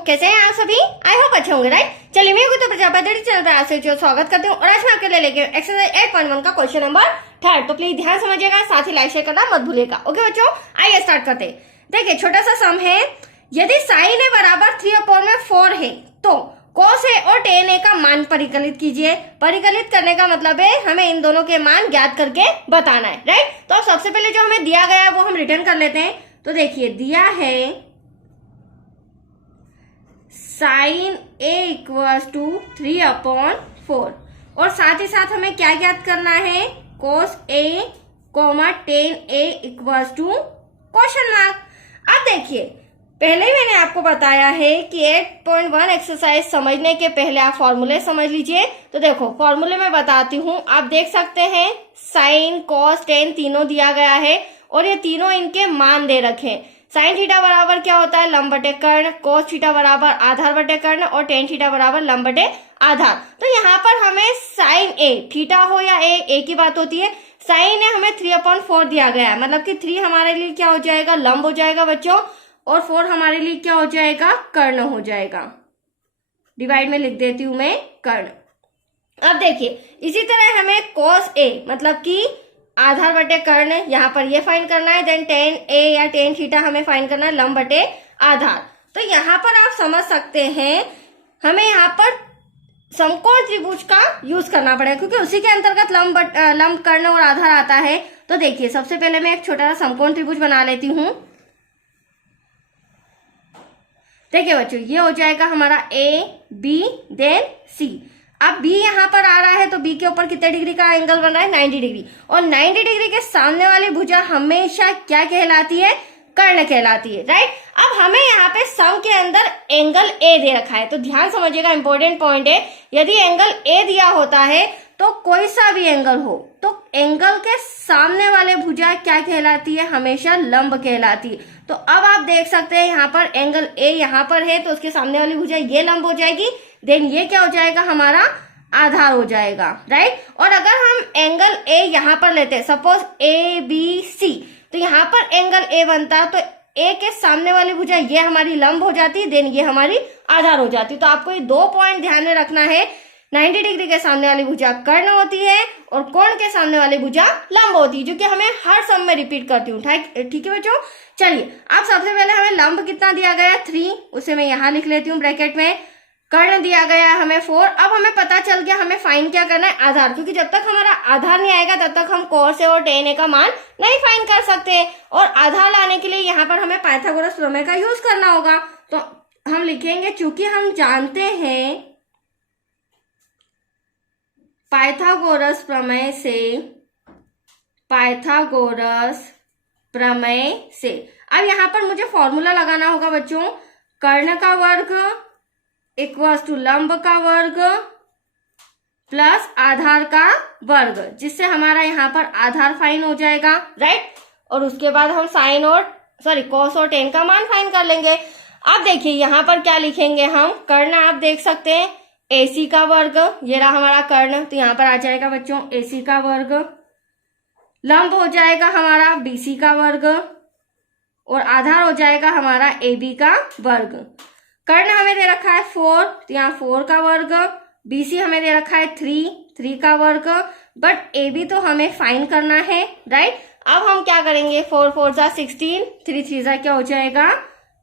कैसे हैं आप सभी? आई होप अच्छे होंगे, राइट। चलिए मैं तो प्रजापति चैनल पर आपसे जो स्वागत करती हूँ और आज मैं आपके लिए लेके एक्सरसाइज 8.1 का क्वेश्चन नंबर 3। तो प्लीज ध्यान समझिएगा, साथ ही लाइक शेयर करना मत भूलिएगा। ओके बच्चों, आइए स्टार्ट करते हैं। देखिए छोटा सा सम है, यदि साइन ए बराबर 3/4 है तो cos ए और tan ए का मान परिकलित कीजिए। परिकलित करने का मतलब है हमें इन दोनों के मान ज्ञात करके बताना है, राइट। तो सबसे पहले जो हमें दिया गया है वो हम रिटर्न कर लेते हैं। तो देखिए दिया है साइन ए इक्वल्स टू 3/4 और साथ ही साथ हमें क्या ज्ञात करना है, cos A tan A equals to question mark. अब देखिए पहले ही मैंने आपको बताया है कि 8.1 एक्सरसाइज समझने के पहले आप फॉर्मूले समझ लीजिए। तो देखो फॉर्मूले में बताती हूँ, आप देख सकते हैं साइन cos tan तीनों दिया गया है और ये तीनों इनके मान दे रखे हैं। साइन थीटा बराबर क्या होता है, लंब बटे कर्ण। cos थीटा बराबर आधार बटे कर्ण और tan थीटा बराबर लंब बटे आधार। तो यहाँ पर हमें साइन ए, थीटा हो या ए की बात होती है। साइन ए हमें 3/4 दिया गया है, मतलब कि 3 हमारे लिए क्या हो जाएगा, लंब हो जाएगा बच्चों, और 4 हमारे लिए क्या हो जाएगा, कर्ण हो जाएगा। डिवाइड में लिख देती हूं मैं कर्ण। अब देखिए इसी तरह हमें cos ए मतलब कि आधार बटे कर्ण यहाँ पर ये फाइंड करना है, देन tan ए या tan थीटा हमें फाइंड करना है लंब बटे आधार। तो यहाँ पर आप समझ सकते हैं हमें यहाँ पर समकोण त्रिभुज का यूज करना पड़ेगा क्योंकि उसी के अंतर्गत लंब कर्ण और आधार आता है। तो देखिए सबसे पहले मैं एक छोटा सा समकोण त्रिभुज बना लेती हूँ। देखिए बच्चों ये हो जाएगा हमारा ए बी देन सी। अब बी यहाँ पर आ रहा है तो बी के ऊपर कितने डिग्री का एंगल बन रहा है, 90 डिग्री। और 90 डिग्री के सामने वाली भुजा हमेशा क्या कहलाती है, कर्ण कहलाती है, राइट। अब हमें यहाँ पे सम के अंदर एंगल ए दे रखा है, तो ध्यान समझिएगा, इंपॉर्टेंट पॉइंट है। यदि एंगल ए दिया होता है तो कोई सा भी एंगल हो तो एंगल के सामने वाले भुजा क्या कहलाती है, हमेशा लंब कहलाती है। तो अब आप देख सकते हैं यहाँ पर एंगल ए यहाँ पर है तो उसके सामने वाली भुजा ये लंब हो जाएगी, देन ये क्या हो जाएगा, हमारा आधार हो जाएगा, राइट। और अगर हम एंगल ए यहाँ पर लेते हैं, सपोज ए बी सी, तो यहाँ पर एंगल ए बनता तो ए के सामने वाली भुजा ये हमारी लंब हो जाती, देन ये हमारी आधार हो जाती। तो आपको ये 2 पॉइंट ध्यान में रखना है, 90 डिग्री के सामने वाली भुजा कर्ण होती है और कोण के सामने वाली भुजा लंब होती है, जो कि हमें हर सम में रिपीट करती हूँ, ठीक है बच्चों। चलिए अब सबसे पहले हमें लंब कितना दिया गया, 3, उसे मैं यहाँ लिख लेती हूँ ब्रैकेट में। कर्ण दिया गया है हमें 4। अब हमें पता चल गया हमें फाइंड क्या करना है, आधार, क्योंकि जब तक हमारा आधार नहीं आएगा तब तक हम cos ए और tan ए का मान नहीं फाइंड कर सकते। और आधार लाने के लिए यहाँ पर हमें पाइथागोरस प्रमेय का यूज करना होगा। तो हम लिखेंगे, चूंकि हम जानते हैं पाइथागोरस प्रमेय से अब यहाँ पर मुझे फॉर्मूला लगाना होगा बच्चों, कर्ण का वर्ग इक्वल्स टू लंब का वर्ग प्लस आधार का वर्ग, जिससे हमारा यहाँ पर आधार फाइन हो जाएगा, राइट। और उसके बाद हम साइन और cos और tan का मान फाइन कर लेंगे। अब देखिए यहाँ पर क्या लिखेंगे हम, कर्ण आप देख सकते हैं AC का वर्ग, ये रहा हमारा कर्ण, तो यहाँ पर आ जाएगा बच्चों AC का वर्ग, लंब हो जाएगा हमारा BC का वर्ग और आधार हो जाएगा हमारा AB का वर्ग। कर्ण हमें दे रखा है 4, तो यहाँ 4 का वर्ग, BC हमें दे रखा है 3 का वर्ग, बट AB तो हमें फाइंड करना है, राइट। अब हम क्या करेंगे, 4 4 जा 16, 3 3 जा क्या हो जाएगा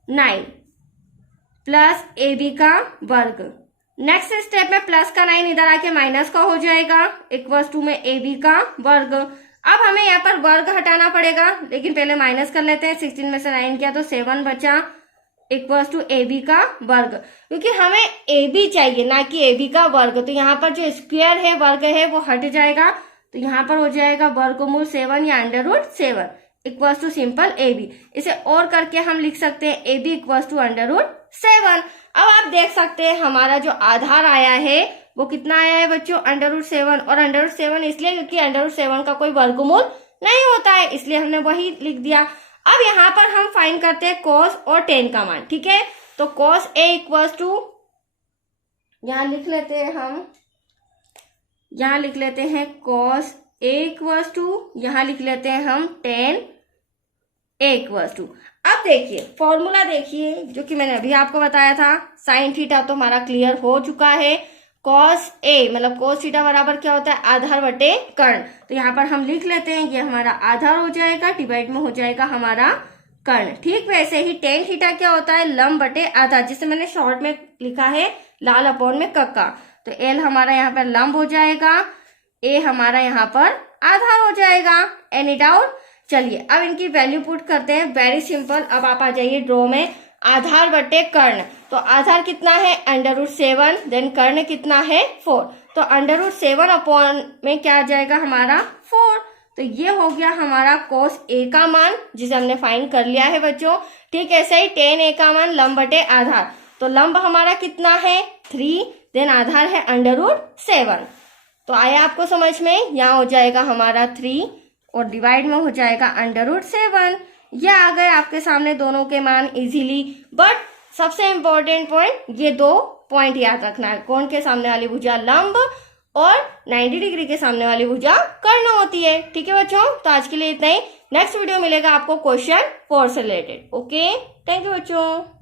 9 प्लस AB का वर्ग। नेक्स्ट स्टेप में प्लस का 9 इधर आके माइनस का हो जाएगा, इक्वल्स टू में AB का वर्ग। अब हमें यहाँ पर वर्ग हटाना पड़ेगा, लेकिन पहले माइनस कर लेते हैं। 16 में से 9 किया तो 7 बचा, इक्वल्स टू AB का वर्ग, क्योंकि हमें AB चाहिए ना कि AB का वर्ग। तो यहाँ पर जो स्क्वायर है, वर्ग है, वो हट जाएगा, तो यहाँ पर हो जाएगा वर्गमूल 7 या √7 इक्वल्स टू सिंपल AB। इसे और करके हम लिख सकते हैं AB इक्वल्स टू √7। अब आप देख सकते हैं हमारा जो आधार आया है वो कितना आया है बच्चों, √7। और √7 इसलिए क्योंकि √7 का कोई वर्गमूल नहीं होता है, इसलिए हमने वही लिख दिया। अब यहाँ पर हम फाइंड करते हैं cos और tan का मान, ठीक है। तो cos A इक्वल्स टू, यहाँ लिख लेते हैं हम, यहाँ लिख लेते हैं cos A इक्वल्स टू, यहाँ लिख लेते हैं हम tan ए इक्वल्स टू, अब देखिए फॉर्मूला देखिए जो कि मैंने अभी आपको बताया था, साइन थीटा तो हमारा क्लियर हो चुका है, कॉस ए मतलब कोस थीटा बराबर क्या होता है, आधार बटे कर्ण। तो यहाँ पर हम लिख लेते हैं, ये हमारा आधार हो जाएगा, डिवाइड में हो जाएगा हमारा कर्ण। ठीक वैसे ही टेन थीटा क्या होता है, लंब बटे आधार, जिसे मैंने शॉर्ट में लिखा है लाल अपॉन में कक्का। तो एल हमारा यहाँ पर लंब हो जाएगा, ए हमारा यहाँ पर आधार हो जाएगा। Any doubt? चलिए अब इनकी वैल्यू पुट करते हैं, वेरी सिंपल। अब आप आ जाइए ड्रॉ में, आधार बटे कर्ण, तो आधार कितना है √7, देन कर्ण कितना है 4, तो √7 अपॉन में क्या आ जाएगा हमारा 4। तो ये हो गया हमारा cos a का मान, जिसे हमने फाइंड कर लिया है बच्चों। ठीक ऐसे ही tan a का मान लंब बटे आधार, तो लंब हमारा कितना है 3, देन आधार है √7। तो आया आपको समझ में, यहाँ हो जाएगा हमारा 3 और डिवाइड में हो जाएगा √7। ये आ गए आपके सामने दोनों के मान इजीली। बट सबसे इम्पोर्टेंट पॉइंट, ये 2 पॉइंट याद रखना है, कौन के सामने वाली भुजा लंब और 90 डिग्री के सामने वाली भुजा कर्ण होती है। ठीक है बच्चों, तो आज के लिए इतना ही। नेक्स्ट वीडियो मिलेगा आपको क्वेश्चन 4 से रिलेटेड। ओके, थैंक यू बच्चों।